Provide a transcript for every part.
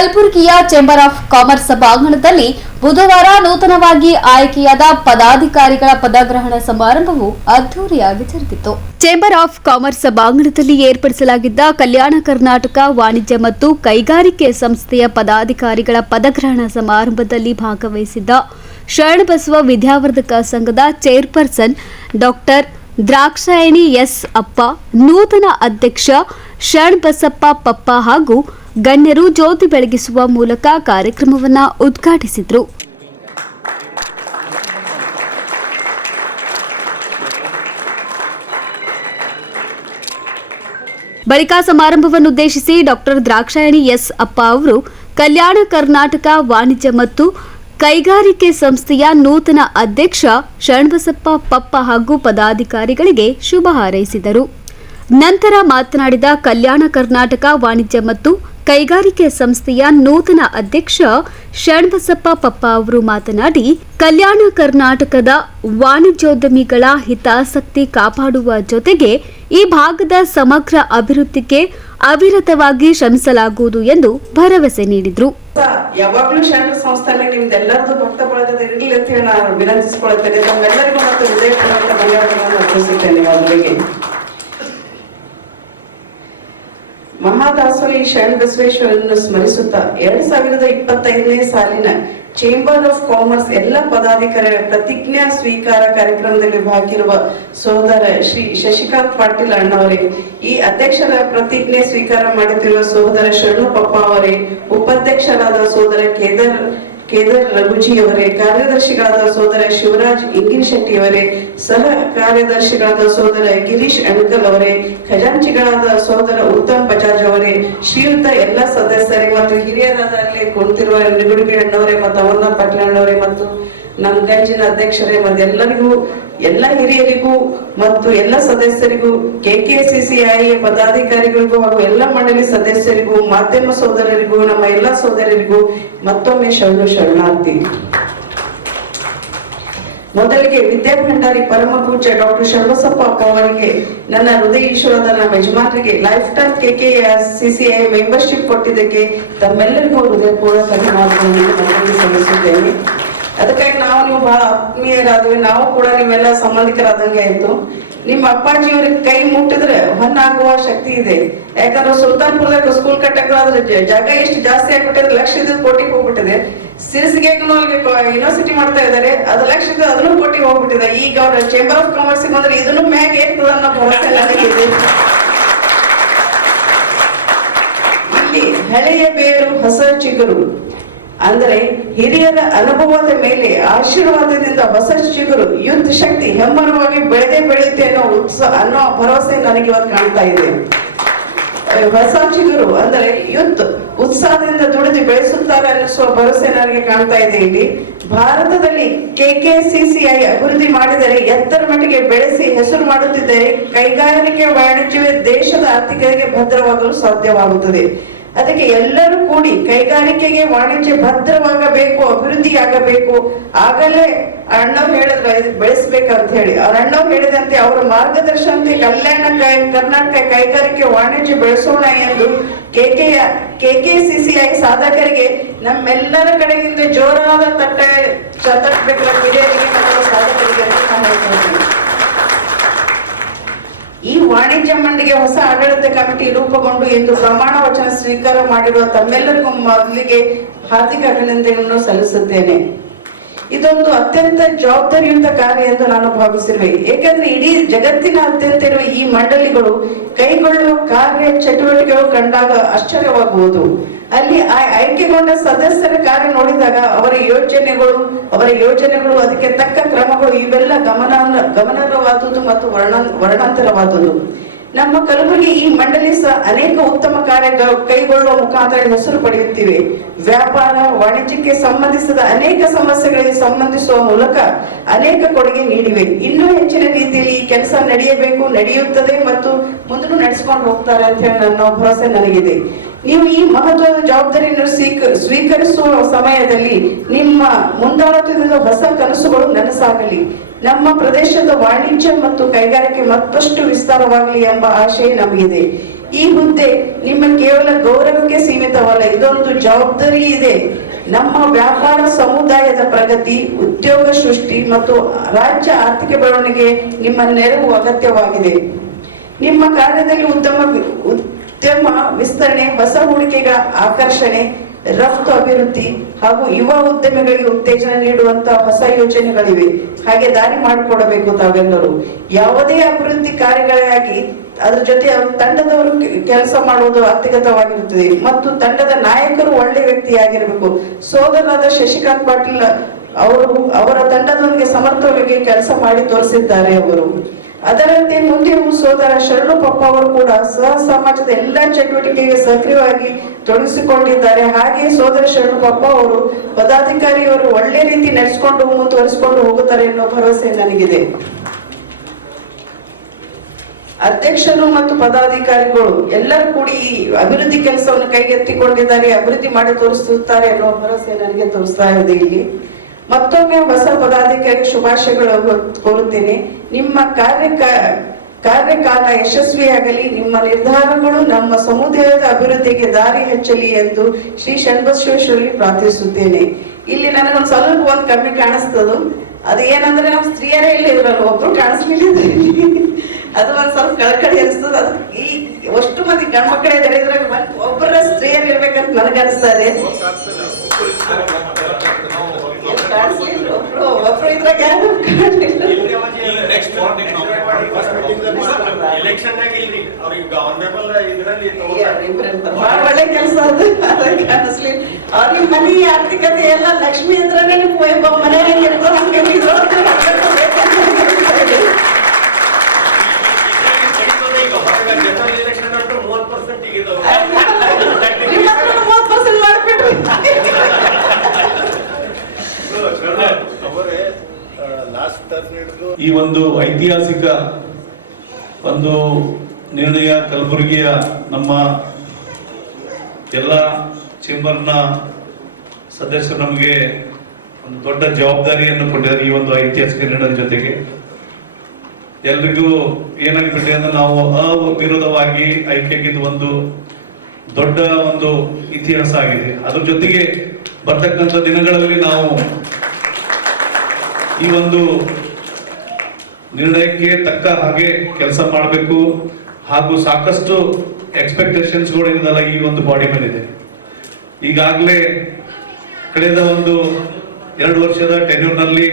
ಕಲಬುರಗಿಯ chamber of commerce ಸಭಾಂಗಣದಲ್ಲಿ ಬುಧವಾರ ನೂತನವಾಗಿ ಆಯ್ಕೆಯಾದ ಪದಾಧಿಕಾರಿಗಳ ಪದಗ್ರಹಣ ಸಮಾರಂಭವು ಅದ್ದೂರಿಯಾಗಿ ಜರುಗಿತು. ಚೇಂಬರ್ ಆಫ್ ಕಾಮರ್ಸ್ ಸಭಾಂಗಣದಲ್ಲಿ ಏರ್ಪಡಿಸಲಾಗಿದ್ದ ಕಲ್ಯಾಣ ಕರ್ನಾಟಕ ವಾಣಿಜ್ಯ ಮತ್ತು ಕೈಗಾರಿಕೆ ಸಂಸ್ಥೆಯ ಪದಾಧಿಕಾರಿಗಳ ಪದಗ್ರಹಣ ಸಮಾರಂಭದಲ್ಲಿ ಭಾಗವಹಿಸಿದ್ದ ಶರಣಬಸವ ವಿದ್ಯಾವರ್ಧಕ ಸಂಘದ ಚೇರ್ಪರ್ಸನ್ ಡಾಕ್ಟರ್ ದ್ರಾಕ್ಷಾಯಣಿ ಎಸ್ ಅಪ್ಪ, ನೂತನ ಅಧ್ಯಕ್ಷ ಶರಣಬಸಪ್ಪ ಪಪ್ಪ ಹಾಗೂ ಗಣ್ಯರು ಜ್ಯೋತಿ ಬೆಳಗಿಸುವ ಮೂಲಕ ಕಾರ್ಯಕ್ರಮವನ್ನು ಉದ್ಘಾಟಿಸಿದರು. ಬಳಿಕ ಸಮಾರಂಭವನ್ನುದ್ದೇಶಿಸಿ ಡಾಕ್ಟರ್ ದ್ರಾಕ್ಷಾಯಣಿ ಎಸ್ ಅಪ್ಪ ಅವರು ಕಲ್ಯಾಣ ಕರ್ನಾಟಕ ವಾಣಿಜ್ಯ ಮತ್ತು ಕೈಗಾರಿಕೆ ಸಂಸ್ಥೆಯ ನೂತನ ಅಧ್ಯಕ್ಷ ಶರಣಬಸಪ್ಪ ಪಪ್ಪ ಹಾಗೂ ಪದಾಧಿಕಾರಿಗಳಿಗೆ ಶುಭ ಹಾರೈಸಿದರು. ನಂತರ ಮಾತನಾಡಿದ ಕಲ್ಯಾಣ ಕರ್ನಾಟಕ ವಾಣಿಜ್ಯ ಮತ್ತು ಕೈಗಾರಿಕೆ ಸಂಸ್ಥೆಯ ನೂತನ ಅಧ್ಯಕ್ಷ ಶರಣಬಸಪ್ಪ ಪಪ್ಪ ಅವರು ಮಾತನಾಡಿ, ಕಲ್ಯಾಣ ಕರ್ನಾಟಕದ ವಾಣಿಜ್ಯೋದ್ಯಮಿಗಳ ಹಿತಾಸಕ್ತಿ ಕಾಪಾಡುವ ಜೊತೆಗೆ ಈ ಭಾಗದ ಸಮಗ್ರ ಅಭಿವೃದ್ಧಿಗೆ ಅವಿರತವಾಗಿ ಶ್ರಮಿಸಲಾಗುವುದು ಎಂದು ಭರವಸೆ ನೀಡಿದರು. ಯಾವಾಗಲೂ ಶರಣ ಸಂಸ್ಥಾನ ನಿಮ್ದೆಲ್ಲರದು ಭಕ್ತ ಬಳಗದ ಇರಲಿ ಅಂತ ಹೇಳಿ ನಾನು ವಿನಂತಿಸಿಕೊಳ್ಳುತ್ತೇನೆ. ತಮ್ಮೆಲ್ಲರಿಗೂ ಮತ್ತು ಹೃದಯಪೂರ್ವಕ ಧನ್ಯವಾದಗಳನ್ನು ಅರ್ಪಿಸುತ್ತೇನೆ. ಮೊದಲಿಗೆ ಮಹಾದಾಸೋಹಿ ಶರಣ ಬಸವೇಶ್ವರನ್ನು ಸ್ಮರಿಸುತ್ತಾ 2025ನೇ ಸಾಲಿನ ಚೇಂಬರ್ ಆಫ್ ಕಾಮರ್ಸ್ ಎಲ್ಲ ಪದಾಧಿಕಾರಿಗಳ ಪ್ರತಿಜ್ಞಾ ಸ್ವೀಕಾರ ಕಾರ್ಯಕ್ರಮದಲ್ಲಿ ಭಾಗಿರುವ ಸೋದರ ಶ್ರೀ ಶಶಿಕಾಂತ್ ಪಾಟೀಲ್ ಅಣ್ಣವರೇ, ಈ ಅಧ್ಯಕ್ಷರ ಪ್ರತಿಜ್ಞೆ ಸ್ವೀಕಾರ ಮಾಡುತ್ತಿರುವ ಸೋದರ ಶರಣು ಪಪ್ಪ ಅವರೇ, ಉಪಾಧ್ಯಕ್ಷರಾದ ಸೋದರ ಕೇದರ್ ರಘುಜಿಯವರೇ, ಕಾರ್ಯದರ್ಶಿಗಳಾದ ಸೋದರ ಶಿವರಾಜ್ ಇಂಗಿನ್ ಶೆಟ್ಟಿಯವರೇ, ಸಹ ಕಾರ್ಯದರ್ಶಿಗಳಾದ ಸೋದರ ಗಿರೀಶ್ ಅಣ್ಕಲ್ ಅವರೇ, ಖಜಾಂಚಿಗಳಾದ ಸೋದರ ಉತ್ತಮ್ ಬಜಾಜ್ ಅವರೇ, ಶ್ರೀಯುತ ಎಲ್ಲ ಸದಸ್ಯರೇ ಮತ್ತು ಹಿರಿಯರಾದ ಅಲ್ಲಿ ಕುಳಿತಿರುವ ನಿಗುಡಿಗೆ ಅಣ್ಣವರೇ ಮತ್ತು ಅಮರನಾಥ್ ಪಾಟೀಲ್ ಅಣ್ಣವರೇ ಮತ್ತು ನಮ್ಮ ಗಂಜಿನ ಅಧ್ಯಕ್ಷರೇ ಮತ್ತು ಎಲ್ಲರಿಗೂ, ಎಲ್ಲ ಹಿರಿಯರಿಗೂ ಮತ್ತು ಎಲ್ಲ ಸದಸ್ಯರಿಗೂ, KKCCI ಪದಾಧಿಕಾರಿಗಳಿಗೂ ಹಾಗೂ ಎಲ್ಲ ಮಂಡಳಿ ಸದಸ್ಯರಿಗೂ, ಮಾಧ್ಯಮ ಸೋದರರಿಗೂ, ನಮ್ಮ ಎಲ್ಲ ಸೋದರರಿಗೂ ಮತ್ತೊಮ್ಮೆ ಶರಣಾರ್ಥಿ. ಮೊದಲಿಗೆ ವಿದ್ಯಾಭಂಡಾರಿ ಪರಮ ಪೂಜ್ಯ ಡಾಕ್ಟರ್ ಶರಣಬಸಪ್ಪ ಅವರಿಗೆ, ನನ್ನ ಹೃದಯ ಈಶ್ವರದ ನಮ್ಮ ಯಜಮಾನರಿಗೆ ಲೈಫ್ ಟೈಮ್ KKCCI ಮೆಂಬರ್ಶಿಪ್ ಕೊಟ್ಟಿದ್ದಕ್ಕೆ ತಮ್ಮೆಲ್ಲರಿಗೂ ಹೃದಯಪೂರ್ವಕ ಧನ್ಯವಾದಗಳನ್ನು ಸಲ್ಲಿಸುತ್ತೇನೆ. ಅದಕ್ಕಾಗಿ ನೀವು ಬಹಳ ಆತ್ಮೀಯರಾದ್ವಿ, ನಾವು ಕೂಡ ನೀವೆಲ್ಲ ಸಂಬಂಧಿಕರಾದಂಗೆ ಆಯ್ತು. ನಿಮ್ಮ ಅಪ್ಪಾಜಿಯವ್ರಿಗೆ ಕೈ ಮುಟ್ಟಿದ್ರೆ ಹೊನ್ನಾಗುವ ಶಕ್ತಿ ಇದೆ. ಯಾಕಂದ್ರೆ ಸುಲ್ತಾನ್ಪುರದಾಗ ಸ್ಕೂಲ್ ಕಟ್ಟಕ್ಕಾದ್ರೆ ಜಾಗ ಎಷ್ಟು ಜಾಸ್ತಿ ಆಗ್ಬಿಟ್ಟಿದೆ, ಲಕ್ಷದ ಕೋಟಿಗೆ ಹೋಗ್ಬಿಟ್ಟಿದೆ. ಸಿರ್ಸಿಗೆ ಯೂನಿವರ್ಸಿಟಿ ಮಾಡ್ತಾ ಇದ್ದಾರೆ, ಅದು ಲಕ್ಷದ ಅದನ್ನು ಕೋಟಿಗೆ ಹೋಗ್ಬಿಟ್ಟಿದೆ. ಈಗ ಅವ್ರ ಚೇಂಬರ್ ಆಫ್ ಕಾಮರ್ಸ್ ಬಂದ್ರೆ ಇದನ್ನು ಮ್ಯಾಗ ಏರ್ತದ ಅನ್ನೋ ಭರವಸೆ ನನಗಿದೆ. ಇಲ್ಲಿ ಹಳೆಯ ಬೇರು ಹೊಸ ಚಿಗುರು ಅಂದರೆ ಹಿರಿಯರ ಅನುಭವದ ಮೇಲೆ ಆಶೀರ್ವಾದದಿಂದ ಹೊಸ ಚಿಗುರು ಯುದ್ಧ ಶಕ್ತಿ ಹೆಮ್ಮರವಾಗಿ ಬೆಳೆಯುತ್ತೆ ಅನ್ನೋ ಭರವಸೆ ನನಗೆ ಇವತ್ತು ಕಾಣ್ತಾ ಇದೆ. ಹೊಸ ಚಿಗುರು ಅಂದರೆ ಯುದ್ಧ ಉತ್ಸಾಹದಿಂದ ದುಡಿದು ಬೆಳೆಸುತ್ತಾರೆ ಅನ್ನಿಸುವ ಭರವಸೆ ನನಗೆ ಕಾಣ್ತಾ ಇದೆ. ಇಲ್ಲಿ ಭಾರತದಲ್ಲಿ KKCCI ಅಭಿವೃದ್ಧಿ ಮಾಡಿದರೆ ಎತ್ತರ ಮಟ್ಟಿಗೆ ಬೆಳೆಸಿ ಹೆಸರು ಮಾಡುತ್ತಿದ್ದರೆ ಕೈಗಾರಿಕೆ ವಾಣಿಜ್ಯವೇ ದೇಶದ ಆರ್ಥಿಕತೆಗೆ ಭದ್ರವಾಗಲು ಸಾಧ್ಯವಾಗುತ್ತದೆ. ಅದಕ್ಕೆ ಎಲ್ಲರೂ ಕೂಡಿ ಕೈಗಾರಿಕೆಗೆ ವಾಣಿಜ್ಯ ಭದ್ರವಾಗಬೇಕು, ಅಭಿವೃದ್ಧಿಯಾಗಬೇಕು. ಆಗಲೇ ಅಣ್ಣವ್ರು ಹೇಳಿದ್ರು ಇದಕ್ಕೆ ಬೆಳೆಸ್ಬೇಕಂತ ಹೇಳಿ. ಅವ್ರ ಅಣ್ಣವ್ರು ಹೇಳಿದಂತೆ ಅವರ ಮಾರ್ಗದರ್ಶನತೆ ಕಲ್ಯಾಣ ಕರ್ನಾಟಕ ಕೈಗಾರಿಕೆ ವಾಣಿಜ್ಯ ಬೆಳೆಸೋಣ ಎಂದು KKCCI ಸಾಧಕರಿಗೆ ನಮ್ಮೆಲ್ಲರ ಕಡೆಯಿಂದ ಜೋರಾದ ತಟ್ಟಬೇಕು. ಹಿರಿಯರಿಗೆ ಮತ್ತು ಸಾಧಕರಿಗೆ ಈ ವಾಣಿಜ್ಯ ಮಂಡಳಿಗೆ ಹೊಸ ಆಡಳಿತ ಕಮಿಟಿ ರೂಪುಗೊಂಡು ಎಂದು ಪ್ರಮಾಣ ವಚನ ಸ್ವೀಕಾರ ಮಾಡಿರುವ ತಮ್ಮೆಲ್ಲರಿಗೂ ಮೊದಲಿಗೆ ಹಾರ್ದಿಕ ಅಭಿನಂದನೆಗಳನ್ನು ಸಲ್ಲಿಸುತ್ತೇನೆ. ಇದೊಂದು ಅತ್ಯಂತ ಜವಾಬ್ದಾರಿಯುತ ಕಾರ್ಯ ಎಂದು ನಾನು ಭಾವಿಸಿರುವೆ. ಏಕೆಂದ್ರೆ ಇಡೀ ಜಗತ್ತಿನಾದ್ಯಂತ ಇರುವ ಈ ಮಂಡಳಿಗಳು ಕೈಗೊಳ್ಳುವ ಕಾರ್ಯ ಚಟುವಟಿಕೆಗಳು ಕಂಡಾಗ ಆಶ್ಚರ್ಯವಾಗುವುದು. ಅಲ್ಲಿ ಆಯ್ಕೆಗೊಂಡ ಸದಸ್ಯರ ಕಾರ್ಯ ನೋಡಿದಾಗ ಅವರ ಯೋಜನೆಗಳು ಅದಕ್ಕೆ ತಕ್ಕ ಕ್ರಮಗಳು ಇವೆಲ್ಲ ಗಮನಾರ್ಹವಾದುದು ಮತ್ತು ವರ್ಣಾಂತರವಾದುದು. ನಮ್ಮ ಕಲಬುರಗಿ ಈ ಮಂಡಳಿ ಸಹ ಅನೇಕ ಉತ್ತಮ ಕಾರ್ಯ ಕೈಗೊಳ್ಳುವ ಮುಖಾಂತರ ಹೆಸರು ಪಡೆಯುತ್ತಿವೆ. ವ್ಯಾಪಾರ ವಾಣಿಜ್ಯಕ್ಕೆ ಸಂಬಂಧಿಸಿದ ಅನೇಕ ಸಮಸ್ಯೆಗಳಿಗೆ ಸಂಬಂಧಿಸುವ ಮೂಲಕ ಅನೇಕ ಕೊಡುಗೆ ನೀಡಿವೆ. ಇನ್ನೂ ಹೆಚ್ಚಿನ ರೀತಿಯಲ್ಲಿ ಈ ಕೆಲಸ ನಡೆಯುತ್ತದೆ ಮತ್ತು ಮುಂದೂ ನಡೆಸಿಕೊಂಡು ಹೋಗ್ತಾರೆ ಅಂತ ಹೇಳಿ ನನ್ನ ಭರವಸೆ ನನಗಿದೆ. ನೀವು ಈ ಮಹತ್ವದ ಜವಾಬ್ದಾರಿಯನ್ನು ಸ್ವೀಕರಿಸುವ ಸಮಯದಲ್ಲಿ ನಿಮ್ಮ ಮುಂದಾಳತ್ವದಿಂದ ಹೊಸ ಕನಸುಗಳು ನನಸಾಗಲಿ. ನಮ್ಮ ಪ್ರದೇಶದ ವಾಣಿಜ್ಯ ಮತ್ತು ಕೈಗಾರಿಕೆ ಮತ್ತಷ್ಟು ವಿಸ್ತಾರವಾಗಲಿ ಎಂಬ ಆಶಯ ನಮಗಿದೆ. ಈ ಹುದ್ದೆ ನಿಮ್ಮ ಕೇವಲ ಗೌರವಕ್ಕೆ ಸೀಮಿತವಲ್ಲ, ಇದೊಂದು ಜವಾಬ್ದಾರಿ ಇದೆ. ನಮ್ಮ ವ್ಯಾಪಾರ ಸಮುದಾಯದ ಪ್ರಗತಿ, ಉದ್ಯೋಗ ಸೃಷ್ಟಿ ಮತ್ತು ರಾಜ್ಯ ಆರ್ಥಿಕ ಬೆಳವಣಿಗೆ ನಿಮ್ಮ ನೆರವು ಅಗತ್ಯವಾಗಿದೆ. ನಿಮ್ಮ ಕಾರ್ಯದಲ್ಲಿ ಉದ್ಯಮ ವಿಸ್ತರಣೆ, ಹೊಸ ಹೂಡಿಕೆಗಳ ಆಕರ್ಷಣೆ, ರಫ್ತು ಅಭಿವೃದ್ಧಿ ಹಾಗೂ ಯುವ ಉದ್ಯಮಿಗಳಿಗೆ ಉತ್ತೇಜನ ನೀಡುವಂತಹ ಹೊಸ ಯೋಜನೆಗಳಿವೆ. ಹಾಗೆ ದಾರಿ ಮಾಡಿಕೊಡಬೇಕು ತಾವೆಲ್ಲರೂ. ಯಾವುದೇ ಅಭಿವೃದ್ಧಿ ಕಾರ್ಯಗಳಾಗಿ ಅದ್ರ ಜೊತೆ ತಂಡದವರು ಕೆಲಸ ಮಾಡುವುದು ಅತ್ಯಗತ್ಯವಾಗಿರುತ್ತದೆ ಮತ್ತು ತಂಡದ ನಾಯಕರು ಒಳ್ಳೆ ವ್ಯಕ್ತಿಯಾಗಿರಬೇಕು. ಸೋದರರಾದ ಶಶಿಕಾಂತ್ ಪಾಟೀಲ್ ಅವರ ತಂಡದೊಂದಿಗೆ ಸಮರ್ಥವಾಗಿ ಕೆಲಸ ಮಾಡಿ ತೋರಿಸಿದ್ದಾರೆ ಅವರು. ಅದರಂತೆ ಮುಂದೆಯೂ ಸೋದರ ಶರಣು ಪಪ್ಪ ಅವರು ಕೂಡ ಸಮಾಜದ ಎಲ್ಲಾ ಚಟುವಟಿಕೆಗೆ ಸಕ್ರಿಯವಾಗಿ ತೊಡಗಿಸಿಕೊಂಡಿದ್ದಾರೆ. ಹಾಗೆ ಸೋದರ ಶರಣು ಪಪ್ಪ ಅವರು ಪದಾಧಿಕಾರಿಯವರು ಒಳ್ಳೆ ರೀತಿ ನಡೆಸಿಕೊಂಡು ಮುಂದುವರಿಸಿಕೊಂಡು ಹೋಗುತ್ತಾರೆ ಎನ್ನುವ ಭರವಸೆ ನನಗಿದೆ. ಅಧ್ಯಕ್ಷರು ಮತ್ತು ಪದಾಧಿಕಾರಿಗಳು ಎಲ್ಲರೂ ಕೂಡಿ ಈ ಅಭಿವೃದ್ಧಿ ಕೆಲಸವನ್ನು ಕೈಗೆತ್ತಿಕೊಂಡಿದ್ದಾರೆ, ಅಭಿವೃದ್ಧಿ ಮಾಡಿ ತೋರಿಸುತ್ತಾರೆ ಎನ್ನುವ ಭರವಸೆ ನನಗೆ ತೋರಿಸ್ತಾ ಇದೆ. ಇಲ್ಲಿ ಮತ್ತೊಮ್ಮೆ ಹೊಸ ಪದಾಧಿಕಾರಿ ಶುಭಾಶಯಗಳು ಕೋರುತ್ತೇನೆ. ನಿಮ್ಮ ಕಾರ್ಯಕಾಲ ಯಶಸ್ವಿಯಾಗಲಿ, ನಿಮ್ಮ ನಿರ್ಧಾರಗಳು ನಮ್ಮ ಸಮುದಾಯದ ಅಭಿವೃದ್ಧಿಗೆ ದಾರಿ ಹಚ್ಚಲಿ ಎಂದು ಶ್ರೀ ಶರಣಬಸವೇಶ್ವರಲ್ಲಿ ಪ್ರಾರ್ಥಿಸುತ್ತೇನೆ. ಇಲ್ಲಿ ನನಗೊಂದು ಸ್ವಲ್ಪ ಒಂದು ಕಮ್ಮಿ ಕಾಣಿಸ್ತದ, ಅದು ಏನಂದ್ರೆ ನಮ್ಮ ಸ್ತ್ರೀಯರೇ ಇಲ್ಲಿ ಇದ್ರಲ್ಲ, ಒಬ್ರು ಕಾಣಿಸ್ಲಿಲ್ಲ. ಅದು ಒಂದ್ ಸ್ವಲ್ಪ ಕಳಕಳಿ ಅನಿಸ್ತದ. ಅದು ಈ ಅಷ್ಟು ಮಂದಿ ಗಂಡ್ಮಕ್ಕಳೇ ಇದ್ರಾಗ ಒಬ್ಬರ ಸ್ತ್ರೀಯರು ಇರ್ಬೇಕಂತ ನನಗೆ ಅನಿಸ್ತಾ ಇದೆ. ಒಬ್ರು ಇದ್ರಾಗ ಯಾರು ಬಹಳ ಒಳ್ಳೆ ಕೆಲಸ ಅದು ಕಾಣಿಸ್ಲಿ. ಅವ್ರಿಗೆ ಮನಿ ಆರ್ಥಿಕತೆ ಎಲ್ಲ ಲಕ್ಷ್ಮಿ ಅಂದ್ರೇ ಮನೆ ಹೆಂಗಿರ್ತೋ ಹಂಗೆ ಈ ಒಂದು ಐತಿಹಾಸಿಕ ಒಂದು ನಿರ್ಣಯ ಕಲಬುರಗಿಯ ನಮ್ಮ ಎಲ್ಲ ಚೇಂಬರ್ನ ಸದಸ್ಯರು ನಮಗೆ ಒಂದು ದೊಡ್ಡ ಜವಾಬ್ದಾರಿಯನ್ನು ಕೊಟ್ಟಿದ್ದಾರೆ. ಈ ಒಂದು ಐತಿಹಾಸಿಕ ನಿರ್ಣಯದ ಜೊತೆಗೆ ಎಲ್ರಿಗೂ ಏನಾಗಿಬಿಟ್ಟಿದೆ ಅಂದ್ರೆ ನಾವು ಅವಿರೋಧವಾಗಿ ಆಯ್ಕೆಯಾಗಿದ್ದು ಒಂದು ದೊಡ್ಡ ಒಂದು ಇತಿಹಾಸ ಆಗಿದೆ. ಅದ್ರ ಜೊತೆಗೆ ಬರ್ತಕ್ಕಂಥ ದಿನಗಳಲ್ಲಿ ನಾವು ಈ ಒಂದು ನಿರ್ಣಯಕ್ಕೆ ತಕ್ಕ ಹಾಗೆ ಕೆಲಸ ಮಾಡಬೇಕು. ಹಾಗೂ ಸಾಕಷ್ಟು ಎಕ್ಸ್ಪೆಕ್ಟೇಷನ್ಸ್ಗಳು ಏನದಲ್ಲ ಈ ಒಂದು ಬಾಡಿ ಮೇಲಿದೆ. ಈಗಾಗಲೇ ಕಳೆದ ಒಂದು 2 ವರ್ಷದ ಟೆನ್ಯೂರ್ನಲ್ಲಿ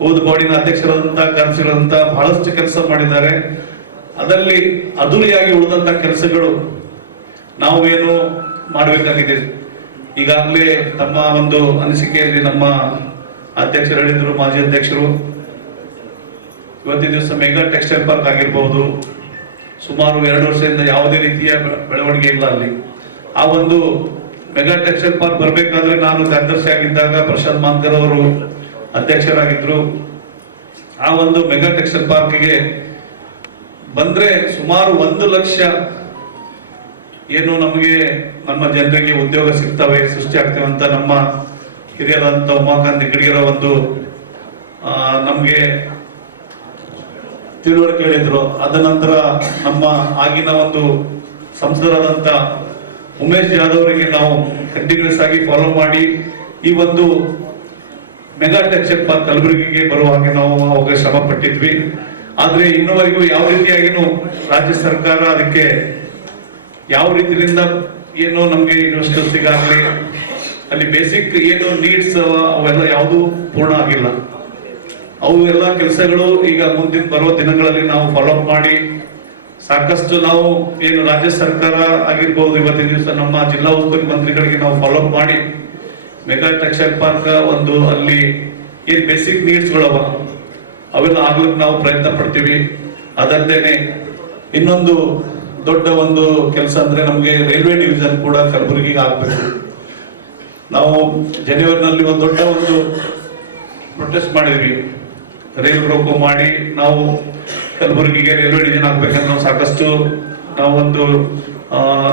ಹೋದ ಬಾಡಿನ ಅಧ್ಯಕ್ಷರಾದಂತ ಕಾರ್ಯದರ್ಶಿಗಳಂತ ಬಹಳಷ್ಟು ಕೆಲಸ ಮಾಡಿದ್ದಾರೆ. ಅದರಲ್ಲಿ ಅಧೂರಿಯಾಗಿ ಉಳಿದಂತ ಕೆಲಸಗಳು ನಾವು ಏನು ಮಾಡಬೇಕಾಗಿದೆ. ಈಗಾಗಲೇ ತಮ್ಮ ಒಂದು ಅನಿಸಿಕೆಯಲ್ಲಿ ನಮ್ಮ ಅಧ್ಯಕ್ಷರು ಹೇಳಿದ್ರು, ಮಾಜಿ ಅಧ್ಯಕ್ಷರು, ಇವತ್ತಿನ ದಿವಸ ಮೆಗಾ ಟೆಕ್ಸ್ಟೈಲ್ ಪಾರ್ಕ್ ಆಗಿರ್ಬಹುದು, ಸುಮಾರು 2 ವರ್ಷದಿಂದ ಯಾವುದೇ ರೀತಿಯ ಬೆಳವಣಿಗೆ ಇಲ್ಲ ಅಲ್ಲಿ. ಆ ಒಂದು ಮೆಗಾ ಟೆಕ್ಸ್ಟೈಲ್ ಪಾರ್ಕ್ ಬರಬೇಕಾದ್ರೆ ನಾನು ಕಾರ್ಯದರ್ಶಿ ಆಗಿದ್ದಾಗ ಪ್ರಶಾಂತ್ ಮಾನ್ಕರ್ ಅವರು ಅಧ್ಯಕ್ಷರಾಗಿದ್ರು. ಆ ಒಂದು ಮೆಗಾ ಟೆಕ್ಸ್ಟೈಲ್ ಪಾರ್ಕ್ಗೆ ಬಂದ್ರೆ ಸುಮಾರು 1 ಲಕ್ಷ ಏನು ನಮಗೆ ನಮ್ಮ ಜನರಿಗೆ ಉದ್ಯೋಗ ಸಿಗ್ತವೆ, ಸೃಷ್ಟಿ ಆಗ್ತವೆ ಅಂತ ನಮ್ಮ ಹಿರಿಯರಾದಂಥ ಉಮಾಕಾಂತ್ ಹೆಗಡೆಯವರ ಒಂದು ನಮಗೆ ತಿಳುವಳಿಕೆ ಹೇಳಿದ್ರು. ಅದ ನಂತರ ನಮ್ಮ ಆಗಿನ ಒಂದು ಸಂಸದರಾದಂಥ ಉಮೇಶ್ ಜಾಧವ್ ಅವರಿಗೆ ನಾವು ಕಂಟಿನ್ಯೂಸ್ ಆಗಿ ಫಾಲೋ ಮಾಡಿ ಈ ಒಂದು ಮೆಗಾ ಟೆಕ್ಸ್ಟೈಲ್ ಪಾರ್ಕ್ ಕಲಬುರಗಿಗೆ ಬರುವ ಹಾಗೆ ನಾವು ಅವಾಗ ಶ್ರಮ ಪಟ್ಟಿದ್ವಿ. ಆದ್ರೆ ಇನ್ನುವರೆಗೂ ಯಾವ ರೀತಿಯಾಗಿನೂ ರಾಜ್ಯ ಸರ್ಕಾರ ಅದಕ್ಕೆ ಯಾವ ರೀತಿಯಿಂದ ಏನು ನಮ್ಗೆ ಯೂನಿವರ್ಸಿಟಿಗಾಗಲಿ ಅಲ್ಲಿ ಬೇಸಿಕ್ ಏನು ನೀಡ್ಸ್ ಅವೆಲ್ಲ ಯಾವುದು ಪೂರ್ಣ ಆಗಿಲ್ಲ. ಅವು ಎಲ್ಲ ಕೆಲಸಗಳು ಈಗ ಮುಂದಿನ ಬರುವ ದಿನಗಳಲ್ಲಿ ನಾವು ಫಾಲೋ ಅಪ್ ಮಾಡಿ ಸಾಕಷ್ಟು ನಾವು ಏನು ರಾಜ್ಯ ಸರ್ಕಾರ ಆಗಿರ್ಬೋದು, ಇವತ್ತಿನ ದಿವಸ ನಮ್ಮ ಜಿಲ್ಲಾ ಉಸ್ತುವಾರಿ ಮಂತ್ರಿಗಳಿಗೆ ನಾವು ಫಾಲೋ ಅಪ್ ಮಾಡಿ ಮೆಗಾ ಟೆಕ್ಸ್ಟೈಲ್ ಪಾರ್ಕ್ ಒಂದು ಅಲ್ಲಿ ಏನ್ ಬೇಸಿಕ್ ನೀಡ್ಸ್ಗಳವ ಅವೆಲ್ಲ ಆಗ್ಲಿಕ್ಕೆ ನಾವು ಪ್ರಯತ್ನ ಪಡ್ತೀವಿ. ಅದಲ್ಲದೇನೆ ಇನ್ನೊಂದು ದೊಡ್ಡ ಒಂದು ಕೆಲಸ ಅಂದ್ರೆ ನಮಗೆ ರೈಲ್ವೆ ಡಿವಿಷನ್ ಕೂಡ ಕಲಬುರಗಿಗೆ ಆಗ್ಬೇಕು. ನಾವು ಜನವರಿನಲ್ಲಿ ಒಂದು ದೊಡ್ಡ ಒಂದು ಪ್ರೊಟೆಸ್ಟ್ ಮಾಡಿದ್ವಿ, ರೈಲ್ ರೋಕೋ ಮಾಡಿ ನಾವು ಕಲಬುರಗಿಗೆ ರೈಲ್ವೆ ಡಿವಿಷನ್ ಆಗ್ಬೇಕಂತ ನಾವು ಸಾಕಷ್ಟು ನಾವು ಒಂದು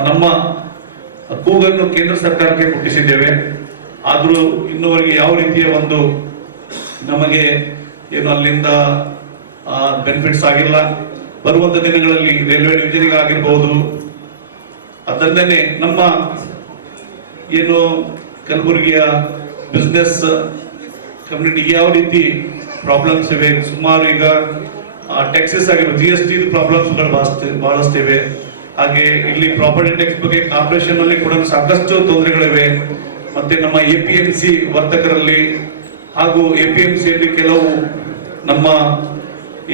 ನಮ್ಮ ಕೂಗನ್ನು ಕೇಂದ್ರ ಸರ್ಕಾರಕ್ಕೆ ಮುಟ್ಟಿಸಿದ್ದೇವೆ. ಆದ್ರೂ ಇನ್ನುವರೆಗೆ ಯಾವ ರೀತಿಯ ಒಂದು ನಮಗೆ ಏನು ಅಲ್ಲಿಂದ ಬೆನಿಫಿಟ್ಸ್ ಆಗಿಲ್ಲ. ಬರುವಂತ ದಿನಗಳಲ್ಲಿ ರೈಲ್ವೆ ಡಿವಿಷನ್ಗೆ ಆಗಿರ್ಬೋದು ಅದಲ್ಲದೆ ನಮ್ಮ ಏನು ಕಲಬುರಗಿಯ ಬಿಸ್ನೆಸ್ ಕಮ್ಯುನಿಟಿಗೆ ಯಾವ ರೀತಿ ಪ್ರಾಬ್ಲಮ್ಸ್ ಇವೆ, ಸುಮಾರು ಈಗ ಟ್ಯಾಕ್ಸಸ್ ಆಗಿರೋ GST ಪ್ರಾಬ್ಲಮ್ಸ್ಗಳು ಬಹಳಷ್ಟಿವೆ. ಹಾಗೆ ಇಲ್ಲಿ ಪ್ರಾಪರ್ಟಿ ಟ್ಯಾಕ್ಸ್ ಬಗ್ಗೆ ಕಾರ್ಪೊರೇಷನ್ ಅಲ್ಲಿ ಕೂಡ ಸಾಕಷ್ಟು ತೊಂದರೆಗಳಿವೆ. ಮತ್ತೆ ನಮ್ಮ APMC ವರ್ತಕರಲ್ಲಿ ಹಾಗೂ APMC ಯಲ್ಲಿ ಕೆಲವು ನಮ್ಮ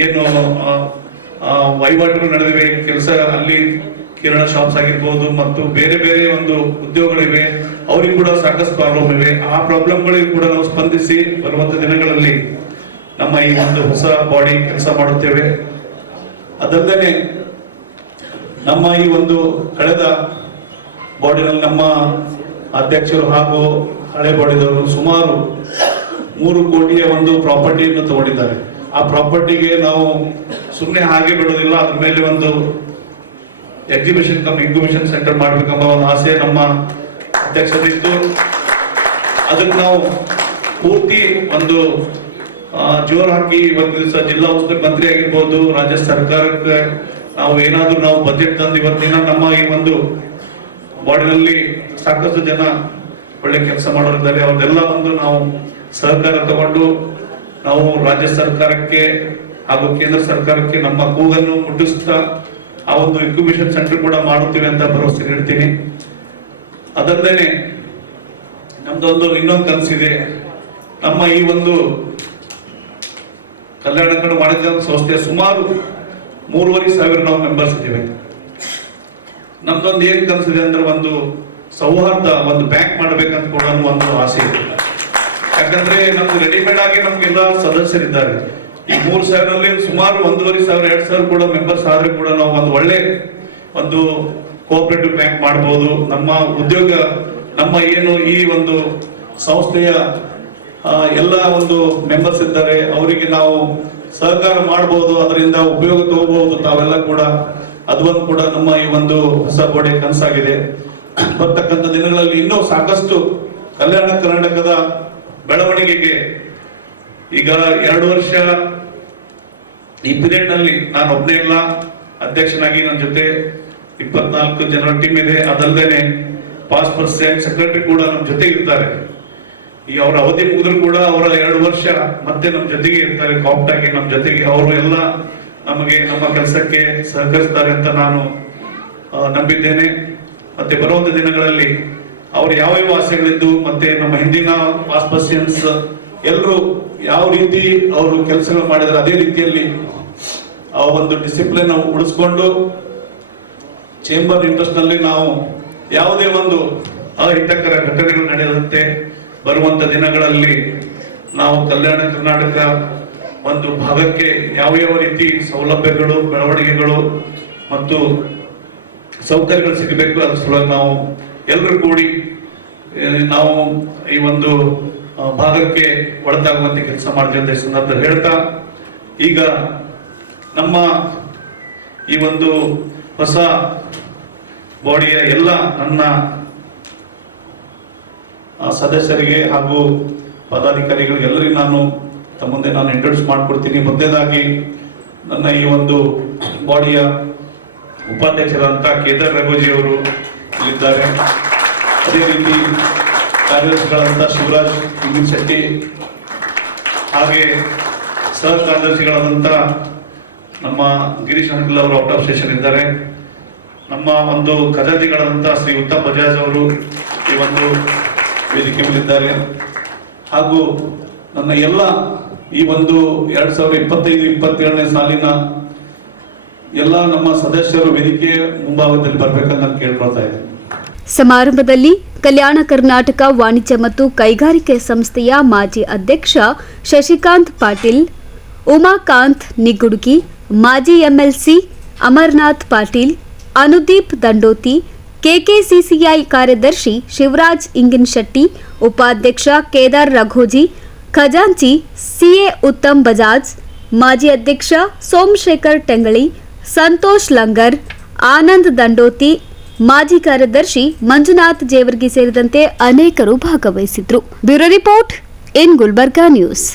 ಏನು ವಹಿವಾಟುಗಳು ನಡೆದಿವೆ, ಕೆಲಸ ಅಲ್ಲಿ ಕಿರಣ ಶಾಪ್ಸ್ ಆಗಿರ್ಬೋದು ಮತ್ತು ಬೇರೆ ಬೇರೆ ಒಂದು ಉದ್ಯೋಗಗಳಿವೆ, ಅವರಿಗೆ ಕೂಡ ಸಾಕಷ್ಟು ಪ್ರಾಬ್ಲಮ್ ಇವೆ. ಆ ಪ್ರಾಬ್ಲಮ್ಗಳಿಗೆ ಕೂಡ ನಾವು ಸ್ಪಂದಿಸಿ ಬರುವಂತ ದಿನಗಳಲ್ಲಿ ನಮ್ಮ ಈ ಒಂದು ಹೊಸ ಬಾಡಿ ಕೆಲಸ ಮಾಡುತ್ತೇವೆ. ಅದಲ್ಲದೆ ನಮ್ಮ ಈ ಒಂದು ಕಳೆದ ಬಾಡಿನಲ್ಲಿ ನಮ್ಮ ಅಧ್ಯಕ್ಷರು ಹಾಗೂ ಹಳೆ ಬಾಡಿದವರು ಸುಮಾರು 3 ಕೋಟಿಯ ಒಂದು ಪ್ರಾಪರ್ಟಿಯನ್ನು ತಗೊಂಡಿದ್ದಾರೆ. ಆ ಪ್ರಾಪರ್ಟಿಗೆ ನಾವು ಸುಮ್ಮನೆ ಹಾಗೆ ಬಿಡೋದಿಲ್ಲ, ಅದ್ರ ಮೇಲೆ ಒಂದು ಎಕ್ಸಿಬಿಷನ್ ಇನ್ಕ್ಯುಬೇಷನ್ ಸೆಂಟರ್ ಮಾಡ್ಬೇಕೆಂಬ ಒಂದು ಆಸೆ ನಮ್ಮ ಅಧ್ಯಕ್ಷರಿತ್ತು. ಅದಕ್ಕೆ ನಾವು ಪೂರ್ತಿ ಒಂದು ಜೋರು ಹಾಕಿ ಇವತ್ತು ದಿವಸ ಜಿಲ್ಲಾ ಉಸ್ತುವಾರಿ ಮಂತ್ರಿ ಆಗಿರ್ಬೋದು, ರಾಜ್ಯ ಸರ್ಕಾರಕ್ಕೆ ನಾವು ಏನಾದ್ರೂ ನಾವು ಬಜೆಟ್ ತಂದು ಇವತ್ತಿನ ನಮ್ಮ ಈ ಒಂದು ಬಾಡಿನಲ್ಲಿ ಸಾಕಷ್ಟು ಜನ ಒಳ್ಳೆ ಕೆಲಸ ಮಾಡೋರಿದ್ದಾರೆ. ಅವ್ರದೆಲ್ಲ ಒಂದು ನಾವು ಸಹಕಾರ ತಗೊಂಡು ನಾವು ರಾಜ್ಯ ಸರ್ಕಾರಕ್ಕೆ ಹಾಗೂ ಕೇಂದ್ರ ಸರ್ಕಾರಕ್ಕೆ ನಮ್ಮ ಕೂಗನ್ನು ಮುಟ್ಟಿಸ್ತಾ ಆ ಒಂದು ಇನ್ಕ್ಯುಬೇಷನ್ ಸೆಂಟರ್ ಕೂಡ ಮಾಡುತ್ತೀವಿ ಅಂತ ಭರವಸೆ ನೀಡ್ತೀನಿ. ಅದಲ್ಲದೆ ನಮ್ದೊಂದು ಇನ್ನೊಂದು ಕನಸಿದೆ. ನಮ್ಮ ಈ ಒಂದು ಕಲ್ಯಾಣ ಕರ್ನಾಟಕ ವಾಣಿಜ್ಯ ಸಂಸ್ಥೆ ಸುಮಾರು 3,500 ನಾವು ಮೆಂಬರ್ಸ್ ಇದ್ದೇವೆ. ನಮ್ದೊಂದು ಏನ್ ಕನಸಿದೆ ಅಂದ್ರೆ ಒಂದು ಸೌಹಾರ್ದ ಒಂದು ಬ್ಯಾಂಕ್ ಮಾಡ್ಬೇಕಂತ ಕೂಡ ಒಂದು ಆಸೆ ಇದೆ. ಯಾಕಂದ್ರೆ ನಮ್ದು ರೆಡಿಮೇಡ್ ಆಗಿ ನಮ್ಗೆಲ್ಲ ಸದಸ್ಯರಿದ್ದಾರೆ. ಈ 3,000 ಸುಮಾರು 1,500 2,000 ಕೂಡ ಮೆಂಬರ್ಸ್ ಆದ್ರೆ ಕೂಡ ನಾವು ಒಂದು ಒಳ್ಳೆ ಒಂದು ಕೋಆಪರೇಟಿವ್ ಬ್ಯಾಂಕ್ ಮಾಡಬಹುದು. ನಮ್ಮ ಉದ್ಯೋಗ ನಮ್ಮ ಏನು ಈ ಒಂದು ಸಂಸ್ಥೆಯ ಎಲ್ಲ ಒಂದು ಮೆಂಬರ್ಸ್ ಇದ್ದಾರೆ, ಅವರಿಗೆ ನಾವು ಸಹಕಾರ ಮಾಡಬಹುದು, ಅದರಿಂದ ಉಪಯೋಗ ತಗೋಬಹುದು. ತಾವೆಲ್ಲ ಕೂಡ ಅದೊಂದು ಕೂಡ ನಮ್ಮ ಈ ಒಂದು ಹೊಸ ಗೋಡೆ ಕನಸಾಗಿದೆ. ಬರ್ತಕ್ಕಂಥ ದಿನಗಳಲ್ಲಿ ಇನ್ನೂ ಸಾಕಷ್ಟು ಕಲ್ಯಾಣ ಕರ್ನಾಟಕದ ಬೆಳವಣಿಗೆಗೆ ಈಗ 2 ವರ್ಷ ಈ ಪೀರಿಯಡ್ ನಲ್ಲಿ ನಾನು ಒಬ್ಬನೇ ಇಲ್ಲ, ಅಧ್ಯಕ್ಷನಾಗಿ ನನ್ನ ಜೊತೆ 24 ಜನರ ಟೀಮ್ ಇದೆ. ಅದಲ್ಲದೆ ಪಾಸ್ಟ್ ಪರ್ಸನ್ ಸೆಕ್ರೆಟರಿ ಕೂಡ ನಮ್ಮ ಜೊತೆ ಇರ್ತಾರೆ. ಈ ಅವರ ಅವಧಿ ಮುಗಿದ್ರು ಕೂಡ ಅವರ 2 ವರ್ಷ ಮತ್ತೆ ನಮ್ಮ ಜೊತೆಗೆ ಇರ್ತಾರೆ, ಕಾಂಪ್ಟ್ ಆಗಿ ನಮ್ಮ ಜೊತೆಗೆ. ಅವರು ಎಲ್ಲ ನಮಗೆ ನಮ್ಮ ಕೆಲಸಕ್ಕೆ ಸಹಕರಿಸ್ತಾರೆ ಅಂತ ನಾನು ನಂಬಿದ್ದೇನೆ. ಮತ್ತೆ ಬರುವಂತ ದಿನಗಳಲ್ಲಿ ಅವ್ರು ಯಾವ ಆಸೆಗಳಿದ್ದು ಮತ್ತೆ ನಮ್ಮ ಹಿಂದಿನ ಪಾಸ್ಟ್ ಪರ್ಸನ್ಸ್ ಎಲ್ಲರೂ ಯಾವ ರೀತಿ ಅವರು ಕೆಲಸಗಳು ಮಾಡಿದ್ರೆ ಅದೇ ರೀತಿಯಲ್ಲಿ ಆ ಒಂದು ಡಿಸಿಪ್ಲಿನ್ ನಾವು ಉಳಿಸ್ಕೊಂಡು ಚೇಂಬರ್ ಇಂಟ್ರೆಸ್ಟ್ ನಲ್ಲಿ ನಾವು ಯಾವುದೇ ಒಂದು ಅಹಿತಕರ ಘಟನೆಗಳು ನಡೆಯದಂತೆ ಬರುವಂತ ದಿನಗಳಲ್ಲಿ ನಾವು ಕಲ್ಯಾಣ ಕರ್ನಾಟಕ ಒಂದು ಭಾಗಕ್ಕೆ ಯಾವ ರೀತಿ ಸೌಲಭ್ಯಗಳು, ಬೆಳವಣಿಗೆಗಳು ಮತ್ತು ಸೌಕರ್ಯಗಳು ಸಿಗಬೇಕು, ಅದ್ರ ಸಲುವಾಗಿ ನಾವು ಎಲ್ಲರೂ ಕೂಡಿ ನಾವು ಈ ಒಂದು ಭಾಗಕ್ಕೆ ಒಳತಾಗುವಂತೆ ಕೆಲಸ ಮಾಡ್ತೀವಿ ಅಂತ ಸಂದರ್ಭ ಹೇಳ್ತಾ, ಈಗ ನಮ್ಮ ಈ ಒಂದು ಹೊಸ ಬಾಡಿಯ ಎಲ್ಲ ನನ್ನ ಸದಸ್ಯರಿಗೆ ಹಾಗೂ ಪದಾಧಿಕಾರಿಗಳಿಗೆ ಎಲ್ಲರಿಗೂ ನಾನು ತಮ್ಮ ಮುಂದೆ ನಾನು ಇಂಟ್ರೊಡ್ಯೂಸ್ ಮಾಡ್ಕೊಡ್ತೀನಿ. ಮೊದಲನೇದಾಗಿ ನನ್ನ ಈ ಒಂದು ಬಾಡಿಯ ಉಪಾಧ್ಯಕ್ಷರಾದಂಥ ಕೇದಾರ್ ರಘೋಜಿ ಅವರು ಇಲ್ಲಿದ್ದಾರೆ. ಅದೇ ರೀತಿ ಕಾರ್ಯದರ್ಶಿಗಳಾದಂಥ ಶಿವರಾಜ್ ಇಂಗಿನ್ ಶೆಟ್ಟಿ, ಹಾಗೆ ಸಹ ಕಾರ್ಯದರ್ಶಿಗಳಾದಂಥ ನಮ್ಮ ಗಿರೀಶ್ ಅಂಕಲ್ ಅವರು ಔಟ್ ಆಫ್ ಸ್ಟೇಷನ್ ಇದ್ದಾರೆ. ನಮ್ಮ ಒಂದು ಖಜಾಂಚಿಗಳಾದಂಥ ಶ್ರೀ ಉತ್ತಮ್ ಬಜಾಜ್ ಅವರು ಈ ಒಂದು ವೇದಿಕೆ ಮೇಲಿದ್ದಾರೆ. ಹಾಗೂ ನನ್ನ ಎಲ್ಲ ಈ ಒಂದು 2025-27ನೇ ಸಾಲಿನ ಎಲ್ಲ ನಮ್ಮ ಸದಸ್ಯರು ವೇದಿಕೆ ಮುಂಭಾಗದಲ್ಲಿ ಬರ್ಬೇಕಂತ ನಾನು ಕೇಳ್ಕೊಳ್ತಾ ಇದ್ದೀನಿ. ಸಮಾರಂಭದಲ್ಲಿ ಕಲ್ಯಾಣ ಕರ್ನಾಟಕ ವಾಣಿಜ್ಯ ಮತ್ತು ಕೈಗಾರಿಕೆ ಸಂಸ್ಥೆಯ ಮಾಜಿ ಅಧ್ಯಕ್ಷ ಶಶಿಕಾಂತ್ ಪಾಟೀಲ್, ಉಮಾಕಾಂತ್ ನಿಗುಡ್ಗಿ, ಮಾಜಿ MLC ಅಮರನಾಥ್ ಪಾಟೀಲ್, ಅನುದೀಪ್ ದಂಡೋತಿ, ಕೆಕೆಸಿಸಿಐ ಕಾರ್ಯದರ್ಶಿ ಶಿವರಾಜ್ ಇಂಗಿನ್ ಶೆಟ್ಟಿ, ಉಪಾಧ್ಯಕ್ಷ ಕೇದಾರ್ ರಘೋಜಿ, ಖಜಾಂಚಿ CA ಉತ್ತಮ್ ಬಜಾಜ್, ಮಾಜಿ ಅಧ್ಯಕ್ಷ ಸೋಮಶೇಖರ್ ಟೆಂಗಳಿ, ಸಂತೋಷ್ ಲಂಗರ್, ಆನಂದ್ ದಂಡೋತಿ, ಮಾಜಿ ಕಾರ್ಯದರ್ಶಿ ಮಂಜುನಾಥ್ ಜೇವರ್ಗಿ ಸೇರಿದಂತೆ ಅನೇಕರು ಭಾಗವಹಿಸಿದ್ರು. Bureau report in Gulbarga news.